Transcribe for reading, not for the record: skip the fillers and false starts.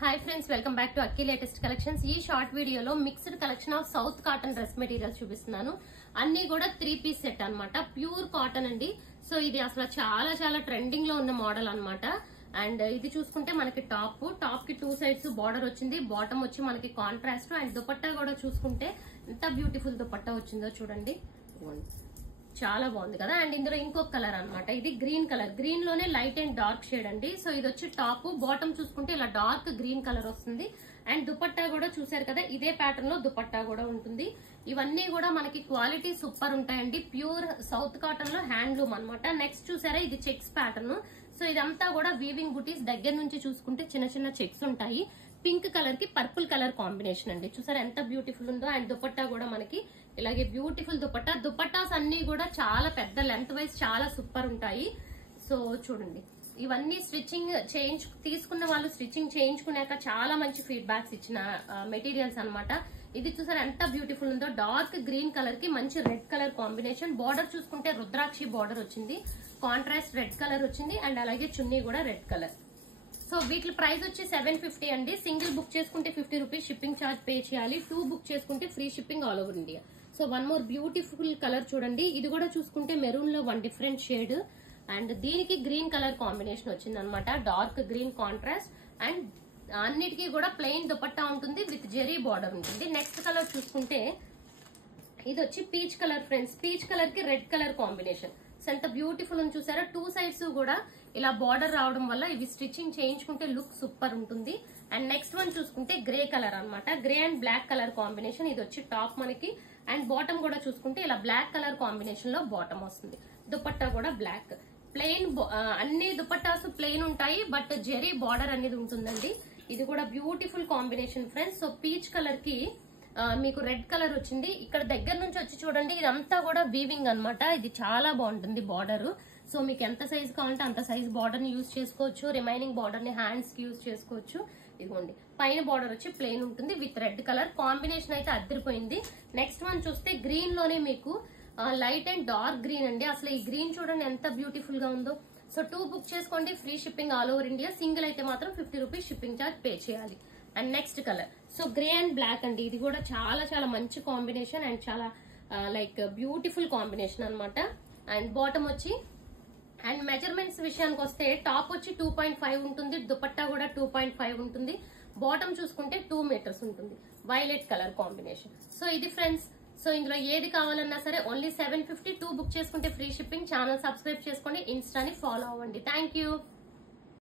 Hi friends, welcome back to Akki latest collections. ఈ short వీడియోలో mixed collection of south cotton dress materials చూపిస్తున్నాను. అన్ని కూడా 3 piece set అన్నమాట. ప్యూర్ కాటన్ అండి. సో ఇది అసలు చాలా చాలా ట్రెండింగ్ లో ఉన్న మోడల్ అన్నమాట. అండ్ ఇది చూసుకుంటే మనకి టాప్ కి 2 సైడ్స్ బార్డర్ వచ్చింది. బాటమ్ వచ్చి మనకి కాంట్రాస్ట్. అండ్ దుపట్టా కూడా చూసుకుంటే ఎంత బ్యూటిఫుల్ దుపట్టా వచ్చిందో చూడండి, చాలా బాగుంది కదా. అండ్ ఇందులో ఇంకొక కలర్ అన్నమాట. ఇది గ్రీన్ కలర్, గ్రీన్ లోనే లైట్ అండ్ డార్క్ షేడ్ అండి. సో ఇది వచ్చి టాప్, బాటమ్ చూసుకుంటే ఇలా డార్క్ గ్రీన్ కలర్ వస్తుంది. అండ్ దుపట్టా కూడా చూసారు కదా, ఇదే ప్యాటర్న్ లో దుపట్టా కూడా ఉంటుంది. ఇవన్నీ కూడా మనకి క్వాలిటీ సూపర్ ఉంటాయండి. ప్యూర్ సౌత్ కాటన్ లో హ్యాండ్లూమ్ అన్నమాట. నెక్స్ట్ చూసారా, ఇది చెక్స్ ప్యాటర్న్. సో ఇదంతా కూడా వీవింగ్ బుటీస్. దగ్గర నుంచి చూసుకుంటే చిన్న చిన్న చెక్స్ ఉంటాయి. పింక్ కలర్ కి పర్పుల్ కలర్ కాంబినేషన్ అండి. చూసారా ఎంత బ్యూటిఫుల్ ఉందో. అండ్ దుపట్టా కూడా మనకి ఇలాగే బ్యూటిఫుల్ దుపట్టా. దుపట్టాస్ అన్ని కూడా చాలా పెద్ద లెంత్ వైజ్ చాలా సూపర్ ఉంటాయి. సో చూడండి, ఇవన్నీ స్టిచ్చింగ్ తీసుకున్న వాళ్ళు స్టిచ్చింగ్ చేయించుకున్నాక చాలా మంచి ఫీడ్బ్యాక్స్ ఇచ్చిన మెటీరియల్స్ అన్నమాట. ఇది చూసారా ఎంత బ్యూటిఫుల్ ఉందో. డార్క్ గ్రీన్ కలర్ కి మంచి రెడ్ కలర్ కాంబినేషన్. బార్డర్ చూసుకుంటే రుద్రాక్షి బార్డర్ వచ్చింది, కాంట్రాస్ట్ రెడ్ కలర్ వచ్చింది. అండ్ అలాగే చున్నీ కూడా రెడ్ కలర్. సో వీటి ప్రైస్ వచ్చి 750 అండి. సింగిల్ బుక్ చేసుకుంటే 50 రూపీస్ షిప్పింగ్ ఛార్జ్ పే చేయాలి. 2 బుక్ చేసుకుంటే free shipping all over India. So one more beautiful colour చూడండి. ఇది కూడా చూసుకుంటే మెరూన్ లో 1 డిఫరెంట్ షేడ్. అండ్ దీనికి గ్రీన్ కలర్ కాంబినేషన్ వచ్చింది అనమాట. Dark green contrast. అండ్ అన్నిటికీ కూడా ప్లెయిన్ దుపట్టా ఉంటుంది విత్ జెరీ బార్డర్ ఉంటుంది. నెక్స్ట్ కలర్ చూసుకుంటే ఇది వచ్చి peach colour friends. Peach colour కి రెడ్ కలర్ కాంబినేషన్. సో ఎంత బ్యూటిఫుల్ అని చూసారా. 2 సైడ్స్ కూడా ఇలా బార్డర్ రావడం వల్ల ఇవి స్టిచ్చింగ్ చేయించుకుంటే లుక్ సూపర్ ఉంటుంది. అండ్ నెక్స్ట్ వన్ చూసుకుంటే గ్రే కలర్ అన్నమాట. Grey and black colour combination. ఇది వచ్చి టాప్ మనకి. అండ్ బాటమ్ కూడా చూసుకుంటే ఇలా బ్లాక్ కలర్ కాంబినేషన్ లో బాటమ్ వస్తుంది. దుపట్టా కూడా బ్లాక్. ప్లెయిన్ అన్ని దుపట్టాస్ ప్లెయిన్ ఉంటాయి, బట్ జెరీ బార్డర్ అనేది ఉంటుందండి. ఇది కూడా beautiful combination friends. So peach colour కి మీకు రెడ్ కలర్ వచ్చింది. ఇక్కడ దగ్గర నుంచి వచ్చి చూడండి, ఇదంతా కూడా వీవింగ్ అన్నమాట. ఇది చాలా బాగుంటుంది బార్డర్. సో మీకు ఎంత సైజ్ కావాలంటే అంత సైజ్ బార్డర్ ని యూజ్ చేసుకోవచ్చు. రిమైనింగ్ బార్డర్ ని హ్యాండ్స్ కి యూజ్ చేసుకోవచ్చు. ఇదిగోండి, పైన బార్డర్ వచ్చి ప్లెయిన్ ఉంటుంది విత్ రెడ్ కలర్ కాంబినేషన్. అయితే అద్దరిపోయింది. నెక్స్ట్ వన్ చూస్తే గ్రీన్ లోనే మీకు లైట్ అండ్ డార్క్ గ్రీన్ అండి. అసలు ఈ గ్రీన్ చూడండి ఎంత బ్యూటిఫుల్ గా ఉందో. సో 2 బుక్ చేసుకోండి, free shipping all over India. Single అయితే మాత్రం 50 రూపీస్ షిప్పింగ్ ఛార్జ్ పే చేయాలి. And next colour so grey and black అండి. ఇది కూడా చాలా చాలా మంచి కాంబినేషన్ అండ్ చాలా లైక్ బ్యూటిఫుల్ కాంబినేషన్ అన్నమాట. అండ్ బాటమ్ వచ్చి అండ్ మెజర్మెంట్స్ విషయానికి వస్తే టాప్ వచ్చి 2.5 ఉంటుంది. దుపట్టా కూడా 2.5 ఉంటుంది. బాటమ్ చూసుకుంటే 2 మీటర్స్ ఉంటుంది. Violet colour combination. సో ఇది ఫ్రెండ్స్. సో ఇందులో ఏది కావాలన్నా సరే ఓన్లీ 750. 2 బుక్ చేసుకుంటే ఫ్రీ షిప్పింగ్. ఛానల్ సబ్స్క్రైబ్ చేసుకోండి, ఇన్స్టాని ఫాలో అవ్వండి. Thank you.